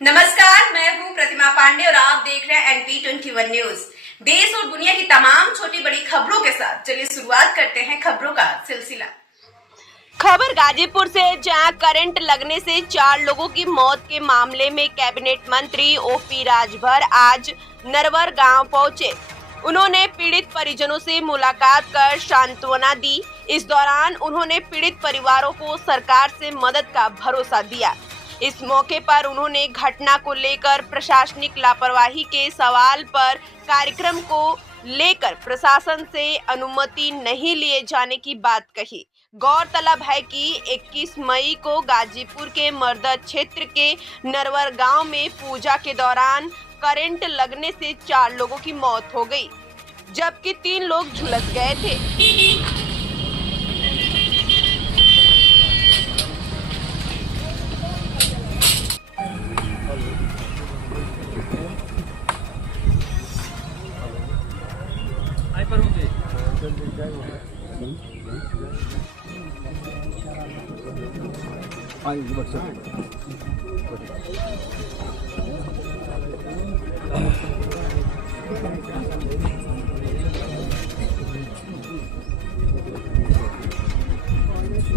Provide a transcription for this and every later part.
नमस्कार, मैं हूं प्रतिमा पांडे और आप देख रहे हैं NP21 न्यूज। देश और दुनिया की तमाम छोटी बड़ी खबरों के साथ चलिए शुरुआत करते हैं खबरों का सिलसिला। खबर गाजीपुर से, जहां करंट लगने से 4 लोगों की मौत के मामले में कैबिनेट मंत्री OP राजभर आज नरवर गांव पहुंचे। उन्होंने पीड़ित परिजनों से मुलाकात कर सांत्वना दी। इस दौरान उन्होंने पीड़ित परिवारों को सरकार से मदद का भरोसा दिया। इस मौके पर उन्होंने घटना को लेकर प्रशासनिक लापरवाही के सवाल पर कार्यक्रम को लेकर प्रशासन से अनुमति नहीं लिए जाने की बात कही। गौरतलब है कि 21 मई को गाजीपुर के मर्दत क्षेत्र के नरवर गांव में पूजा के दौरान करंट लगने से 4 लोगों की मौत हो गई, जबकि 3 लोग झुलस गए थे।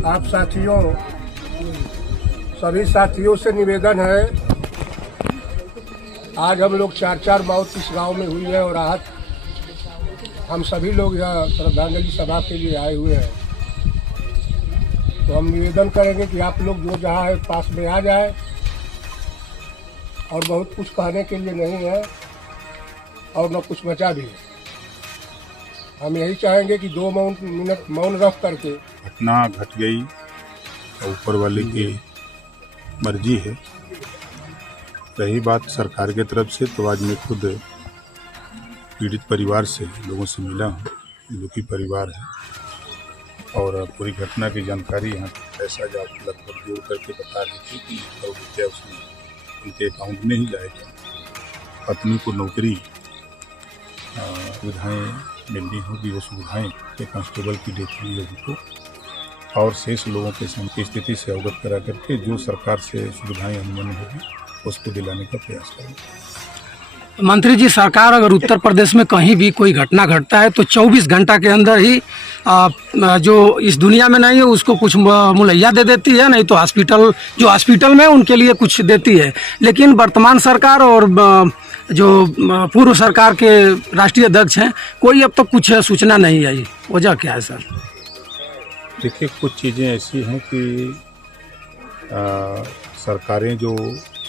आप साथियों, सभी साथियों से निवेदन है, आज हम लोग 4 मौत इस गांव में हुई है और राहत हम सभी लोग यहाँ श्रद्धांजलि सभा के लिए आए हुए हैं। तो हम निवेदन करेंगे कि आप लोग जो जहाँ है पास में आ जाए, और बहुत कुछ कहने के लिए नहीं है और न कुछ बचा भी है। हम यही चाहेंगे कि 2 मिनट मौन रख करके घटना घट गई, ऊपर वाले की मर्जी है। रही बात सरकार के तरफ से, तो आज मैं खुद पीड़ित परिवार से लोगों से मिला हूँ, दुखी परिवार है, और पूरी घटना की जानकारी यहाँ पैसा लगभग जोड़ करके बता रही थी कि करोड़ रुपया उसमें उनके अकाउंट में ही जाएगा। पत्नी को नौकरी सुविधाएँ मिलनी होगी, वो सुविधाएँ कांस्टेबल की डेथ हुई है उनको, और शेष लोगों के की स्थिति से अवगत करा करके जो सरकार से सुविधाएं अनुमन होगी उसको दिलाने का प्रयास करेंगे। मंत्री जी, सरकार अगर उत्तर प्रदेश में कहीं भी कोई घटना घटता है तो 24 घंटा के अंदर ही जो इस दुनिया में नहीं है उसको कुछ मुहैया दे देती है, नहीं तो हॉस्पिटल में उनके लिए कुछ देती है। लेकिन वर्तमान सरकार और जो पूर्व सरकार के राष्ट्रीय अध्यक्ष हैं, कोई अब तक कुछ सूचना नहीं आई। वजह क्या है सर? देखिए, कुछ चीज़ें ऐसी हैं कि सरकारें जो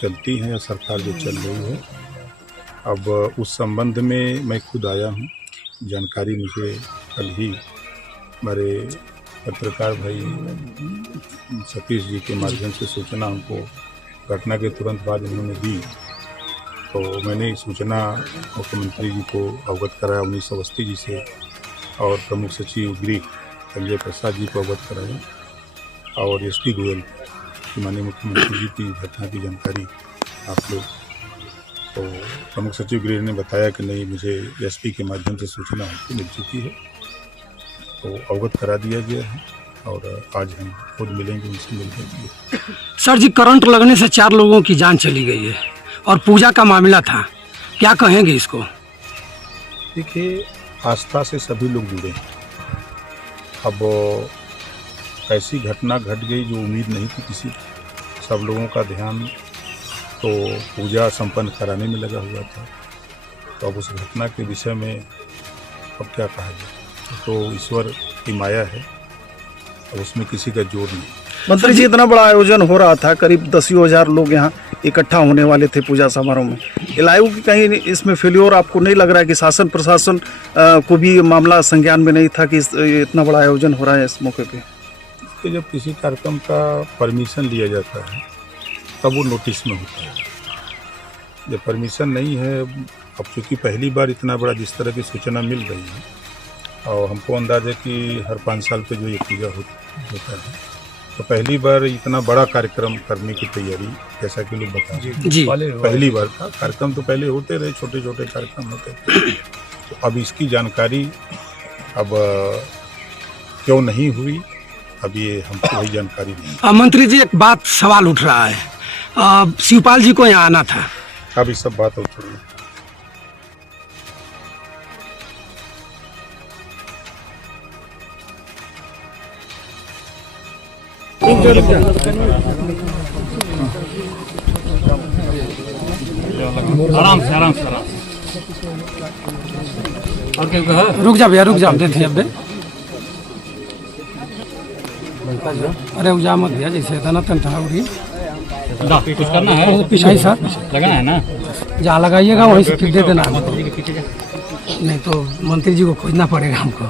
चलती हैं या सरकार जो चल रही है, अब उस संबंध में मैं खुद आया हूँ। जानकारी मुझे कल ही हमारे पत्रकार भाई सतीश जी के माध्यम से सूचना हमको घटना के तुरंत बाद उन्होंने दी, तो मैंने सूचना मुख्यमंत्री जी को अवगत कराया, उन्नीस अवस्थी जी से, और प्रमुख सचिव गृह संजय प्रसाद जी को अवगत कराया, और SP गोयल माननीय मुख्यमंत्री जी की घटना की जानकारी आप लोग, तो प्रमुख सचिव गृह ने बताया कि नहीं, मुझे SP के माध्यम से सूचना हमको मिल चुकी है, तो अवगत करा दिया गया है, और आज हम खुद मिलेंगे, उनसे मिलकर। सर जी, करंट लगने से 4 लोगों की जान चली गई है और पूजा का मामला था, क्या कहेंगे इसको? देखिए, आस्था से सभी लोग जुड़े हैं। अब ऐसी घटना घट गई जो उम्मीद नहीं थी किसी, सब लोगों का ध्यान तो पूजा संपन्न कराने में लगा हुआ था, तो अब उस घटना के विषय में अब क्या कहा जाए, तो ईश्वर की माया है, अब उसमें किसी का जोर नहीं। मंत्री जी, इतना बड़ा आयोजन हो रहा था, करीब 10,000 लोग यहाँ इकट्ठा होने वाले थे पूजा समारोह में, इलायू की कहीं इसमें फेल्योर आपको नहीं लग रहा है कि शासन प्रशासन को भी मामला संज्ञान में नहीं था कि इतना बड़ा आयोजन हो रहा है इस मौके पे? कि जब किसी कार्यक्रम का परमिशन लिया जाता है तब वो नोटिस में होता है, जब परमिशन नहीं है, अब चूँकि पहली बार इतना बड़ा जिस तरह की सूचना मिल रही है, और हमको अंदाज़ है कि हर 5 साल पे जो ये पूजा होता है, तो पहली बार इतना बड़ा कार्यक्रम करने की तैयारी, जैसा कि लोग बता रहे हैं, पहली बार था। कार्यक्रम तो पहले होते रहे, छोटे छोटे कार्यक्रम होते थे, तो अब इसकी जानकारी अब क्यों नहीं हुई, अब ये हमको कोई जानकारी नहीं। मंत्री जी, एक बात सवाल उठ रहा है, शिवपाल जी को यहाँ आना था। अब ये सब बात होती है। आराम से आराम से और क्या कहा? रुक जा भैया, रुक जा, देते अब दे। अरे उजा मत भैया, जैसे था ना तन था कुछ करना है पीछे सर लगाना है ना, जहाँ लगाइएगा वहीं से फिर दे देना। मंत्री के पीछे जा। नहीं तो मंत्री जी को खोजना पड़ेगा हमको।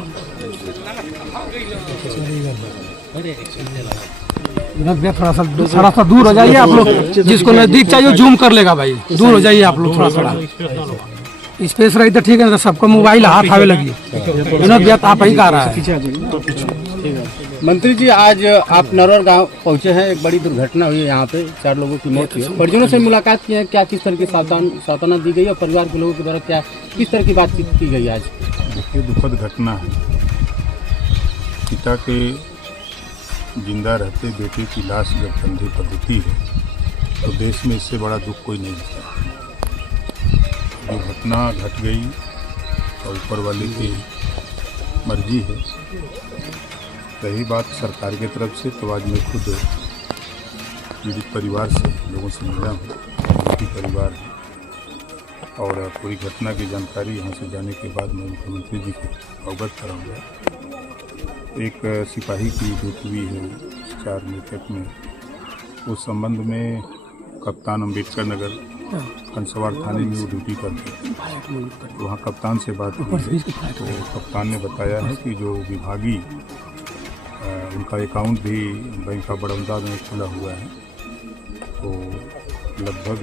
थोड़ा सा दूर हो जाइए आप लोग, जिसको नजदीक चाहिए जूम कर लेगा भाई, दूर हो जाइए आप लोग थोड़ा। स्पेस रही तो ठीक है, तो सबको मोबाइल हाथ आवे लगी। विनोद भैया आप ही कह रहा है। मंत्री जी, आज आप नरवर गांव पहुंचे हैं, एक बड़ी दुर्घटना हुई है यहाँ पे, 4 लोगों की मौत हुई है। परिजनों से मुलाकात की है, क्या किस तरह की सांत्वना दी गई और परिवार के लोगों के द्वारा क्या किस तरह की बातचीत की गई आज? देखिए, दुखद घटना है। पिता के जिंदा रहते बेटे की लाश जब कंधे पर होती है तो देश में इससे बड़ा दुख कोई नहीं होता। जो घटना घट गई और ऊपर वाले की मर्जी है। रही बात सरकार की तरफ से, तो आज मैं खुद पीड़ित परिवार से लोगों से मिला हूँ, उनकी परिवार है, और पूरी घटना की जानकारी यहाँ से जाने के बाद मैं मुख्यमंत्री जी को अवगत कराऊंगा। एक सिपाही की मृत्यु हुई है 4 मृतक में। उस संबंध में कप्तान अम्बेडकर नगर कंसवार थाने में वो ड्यूटी करते थे, तो वहाँ कप्तान से बात हुई है। तो कप्तान ने बताया है कि जो विभागी उनका अकाउंट भी बैंक ऑफ बड़ौदा में खुला हुआ है, तो लगभग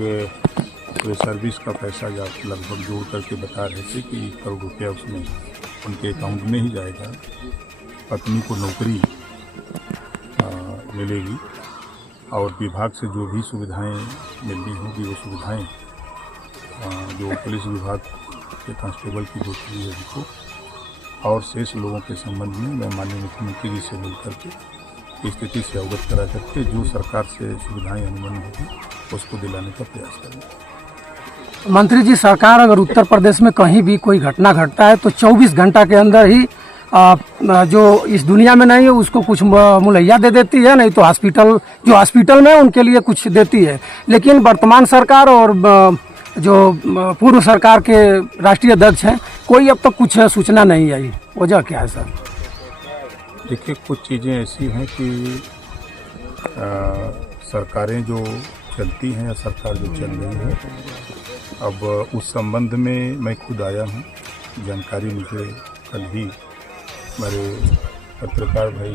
पूरे सर्विस का पैसा लगभग जोड़ करके बता रहे थे कि 1 करोड़ रुपया उसमें उनके अकाउंट में ही जाएगा। पत्नी को नौकरी मिलेगी और विभाग से जो भी सुविधाएं मिलनी होगी वो सुविधाएं जो पुलिस विभाग के कांस्टेबल की जो चीज़ है उनको, और शेष लोगों के संबंध में मैं माननीय मुख्यमंत्री जी से मिलकर के स्थिति से अवगत करा करके जो सरकार से सुविधाएं अनुमति होगी उसको दिलाने का प्रयास करेंगे। मंत्री जी, सरकार अगर उत्तर प्रदेश में कहीं भी कोई घटना घटता है तो 24 घंटा के अंदर ही जो इस दुनिया में नहीं है उसको कुछ मुहैया दे देती है, नहीं तो हॉस्पिटल में उनके लिए कुछ देती है। लेकिन वर्तमान सरकार और जो पूर्व सरकार के राष्ट्रीय अध्यक्ष हैं, कोई अब तक कुछ सूचना नहीं आई। वजह क्या है सर? देखिए, कुछ चीज़ें ऐसी हैं कि सरकारें जो चलती हैं या सरकार जो चल रही है, अब उस संबंध में मैं खुद आया हूँ। जानकारी मुझे कल ही हमारे पत्रकार भाई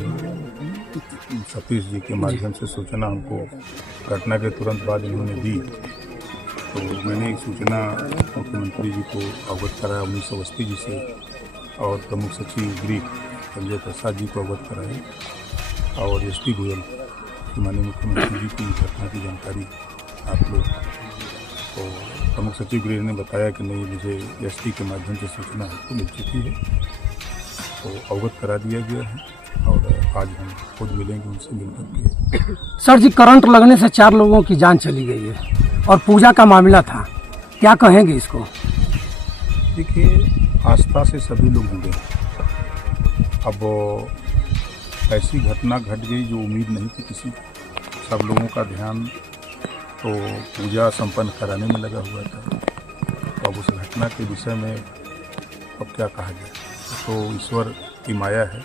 सतीश जी के माध्यम से सूचना हमको घटना के तुरंत बाद इन्होंने दी, तो मैंने एक सूचना मुख्यमंत्री जी को अवगत कराया, उन्नीस अवस्थी जी से, और प्रमुख सचिव गृह संजय प्रसाद जी को अवगत कराया, और एसपी गोयल माननीय मुख्यमंत्री जी की घटना की जानकारी आप लोग, तो प्रमुख सचिव गृह ने बताया कि नहीं, मुझे एसपी के माध्यम से सूचना आपको मिल चुकी है, तो अवगत करा दिया गया है, और आज हम खुद मिलेंगे उनसे मिलकर के। सर जी, करंट लगने से 4 लोगों की जान चली गई है और पूजा का मामला था, क्या कहेंगे इसको? देखिए, आस्था से सभी लोग जुड़े हैं। अब ऐसी घटना घट गई जो उम्मीद नहीं थी किसी को। सब लोगों का ध्यान तो पूजा संपन्न कराने में लगा हुआ था, तो अब उस घटना के विषय में अब क्या कहा जाए, तो ईश्वर की माया है,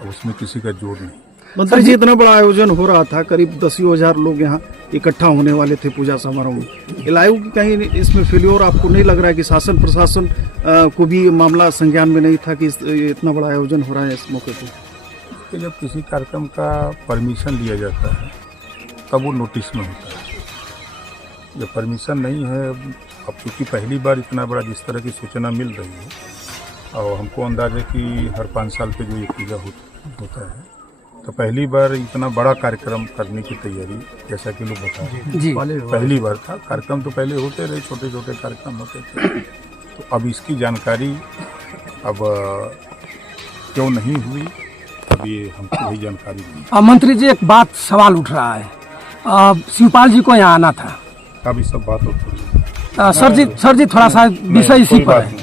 अब उसमें किसी का जोर नहीं। मंत्री जी, इतना बड़ा आयोजन हो रहा था, करीब 10,000 लोग यहाँ इकट्ठा होने वाले थे पूजा समारोह में। इलायू की कहीं इसमें फेल्योर आपको नहीं लग रहा है कि शासन प्रशासन को भी मामला संज्ञान में नहीं था कि इतना बड़ा आयोजन हो रहा है इस मौके पर? जब किसी कार्यक्रम का परमिशन लिया जाता है तब वो नोटिस में होता है। जब परमिशन नहीं है, अब क्योंकि पहली बार इतना बड़ा जिस तरह की सूचना मिल रही है, और हमको अंदाज़ है कि हर 5 साल पे जो ये पूजा होता है, तो पहली बार इतना बड़ा कार्यक्रम करने की तैयारी, जैसा कि लोग बता रहे हैं, पहली बार था। कार्यक्रम तो पहले होते रहे, छोटे छोटे कार्यक्रम होते थे, तो अब इसकी जानकारी अब क्यों नहीं हुई, अब ये हमको वही जानकारी दी। मंत्री जी, एक बात सवाल उठ रहा है शिवपाल जी को यहाँ आना था। अभी सब बात होती है। सर जी थोड़ा सा विषय इसी पर है।